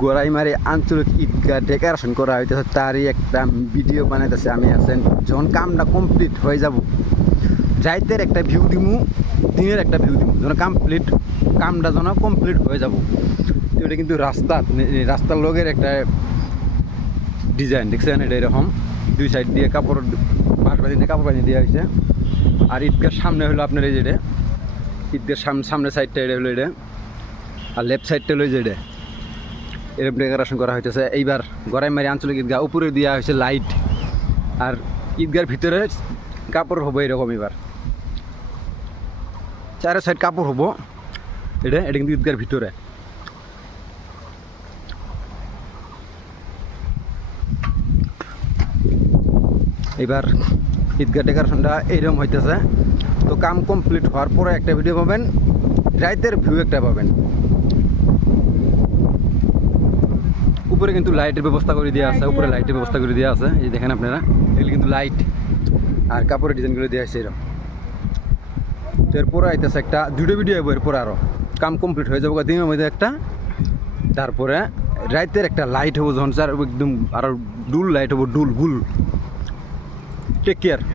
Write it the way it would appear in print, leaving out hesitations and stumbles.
গোড়াইমারি আঞ্চলিক ঈদগাহ ডেকোরেশন করা হইতেছে, তারই একটা ভিডিও বানাইতেছে আমি। আছেন যখন কামটা কমপ্লিট হয়ে যাব, রাইতের একটা ভিউ দিমু, দিনের একটা ভিউ দিমু, যখন কামটা যখন কমপ্লিট হয়ে যাব। তো এটা কিন্তু রাস্তার লগের একটা ডিজাইন দেখছেন, এটা এরকম দুই সাইড দিয়ে কাপড় বাঁশবাদি দিয়ে কাপড় বানিয়ে দেওয়া হয়েছে। আর ঈদগার সামনে হলো আপনার এই যেটা, ঈদগার সামনের সাইডটা এটা হলো এটা, আর লেফট সাইডটা হলো যেটা, এরকম ডেকোরেশন করা হইতেছে। এইবার গোড়াইমারি আঞ্চলিক ঈদগাহ উপরে দেওয়া হয়েছে লাইট, আর ঈদগার ভিতরে কাপড় হবো এরকম। এবার চারের সাইড কাপড় হবো, এটা কিন্তু ঈদগার ভিতরে। এবার ঈদগাহ ডেকোরেশনটা এইরকম হইতেছে। তো কাম কমপ্লিট হওয়ার পরে একটা ভিডিও পাবেন, রাইতের ভিউ একটা পাবেন। উপরে কিন্তু লাইটের ব্যবস্থা করে দেওয়া আছে, উপরে লাইটের ব্যবস্থা করে দেওয়া আছে, এই দেখেন আপনারা, এগুলো কিন্তু লাইট আর কাপড়ের ডিজাইনগুলো দেওয়া আছে এরকম। তো এরপরে আইতেছে একটা দুটো ভিডিও আইব, এরপরে আরও কাম কমপ্লিট হয়ে যাবো দিনের মধ্যে একটা। তারপরে রাইতের একটা লাইট হবো, যখন একদম আরও ডুল লাইট হবো, ডুল গুল। Take care.